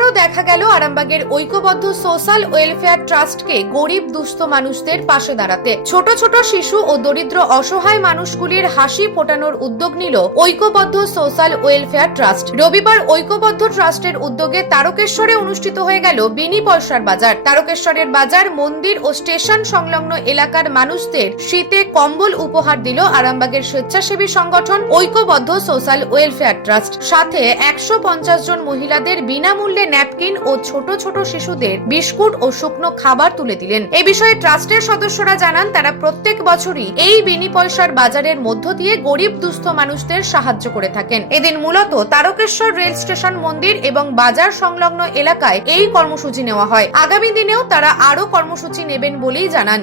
আবারও দেখা গেল আরামবাগের ঐক্যবদ্ধ সোশ্যাল ওয়েলফেয়ার ট্রাস্টকে গরিব দুস্থ মানুষদের পাশে দাঁড়াতে। ছোট ছোট শিশু ও দরিদ্র অসহায় মানুষগুলির হাসি ফোটানোর উদ্যোগ নিল ঐক্যবদ্ধ সোশ্যাল ওয়েলফেয়ার ট্রাস্ট। রবিবার ঐক্যবদ্ধ ট্রাস্টের উদ্যোগে তারকেশ্বরে অনুষ্ঠিত হয়ে গেল বিনি পয়সার বাজার। তারকেশ্বরের বাজার, মন্দির ও স্টেশন সংলগ্ন এলাকার মানুষদের শীতে কম্বল উপহার দিল আরামবাগের স্বেচ্ছাসেবী সংগঠন ঐক্যবদ্ধ সোশ্যাল ওয়েলফেয়ার ট্রাস্ট। সাথে একশো পঞ্চাশ জন মহিলাদের বিনামূল্যে ন্যাপকিন ও ছোট ছোট শিশুদের বিস্কুট ও শুকনো খাবার তুলে দিলেন। এ বিষয়ে ট্রাস্টের সদস্যরা জানান, তারা প্রত্যেক বছরই এই বিনি পয়সার বাজারের মধ্য দিয়ে গরিব দুস্থ মানুষদের সাহায্য করে থাকেন। এদিন মূলত তারকেশ্বর রেল স্টেশন মন্দির এবং বাজার সংলগ্ন এলাকায় এই কর্মসূচি নেওয়া হয়। আগামী দিনেও তারা আরও কর্মসূচি নেবেন বলেই জানান।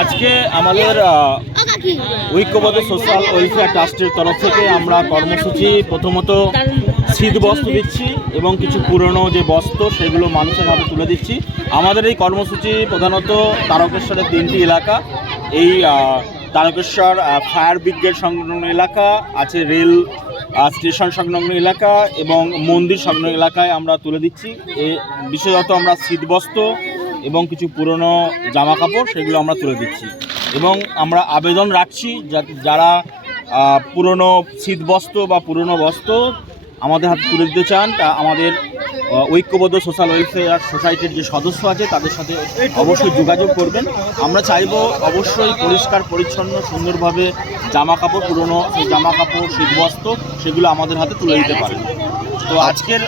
আজকে আমাদের ঐক্যবদ্ধ সোশ্যাল ওয়েলফেয়ার ট্রাস্টের তরফ থেকে আমরা কর্মসূচি প্রথমত শীত বস্ত্র দিচ্ছি এবং কিছু পুরনো যে বস্ত্র, সেগুলো মানুষের হাতে তুলে দিচ্ছি। আমাদের এই কর্মসূচি প্রধানত তারকেশ্বরের তিনটি এলাকা। এই তারকেশ্বর ফায়ার ব্রিগেড সংলগ্ন এলাকা, আছে রেল স্টেশন সংলগ্ন এলাকা এবং মন্দির সংলগ্ন এলাকায় আমরা তুলে দিচ্ছি। এ, বিশেষত আমরা শীতবস্ত্র এবং কিছু পুরনো জামা কাপড় সেগুলো আমরা তুলে দিচ্ছি। এবং আমরা আবেদন রাখছি যারা পুরনো শীতবস্ত্র বা পুরনো বস্ত্র আমাদের হাতে তুলে দিতে চান, তা আমাদের ঐক্যবদ্ধ সোশ্যাল ওয়েলফেয়ার সোসাইটির যে সদস্য আছে, তাদের সাথে অবশ্যই যোগাযোগ করবেন। আমরা চাইব অবশ্যই পরিষ্কার, পরিচ্ছন্ন, সুন্দরভাবে জামা কাপড়, পুরনো সেই জামা কাপড়, শীতবস্ত্র, সেগুলো আমাদের হাতে তুলে দিতে পারেন। তো আজকের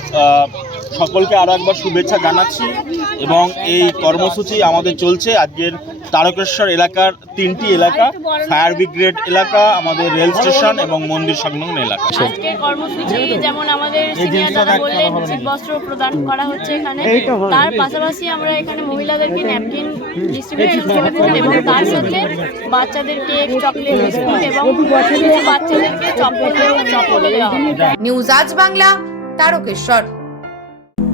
সকলকে আরও একবার শুভেচ্ছা জানাচ্ছি এবং এই কর্মসূচি আমাদের চলছে। আজকের তারকেশ্বর এলাকার তিনটি এলাকা ফায়ার ব্রিগেড এলাকা আমাদের রেল স্টেশন এবং মন্দির সংলগ্ন এলাকা। কর্মসূচি যেমন আমাদের সিনিয়র দাদা বললেন শীত বস্ত্র প্রদান করা হচ্ছে এখানে। তার পাশাপাশি আমরা এখানে মহিলাদেরকে ন্যাপকিন এবং তার সাথে বাচ্চাদের কেক চকলেট বিস্কুট এবং বাচ্চাদেরকে নিউজ আজ বাংলা। তারকেশ্বর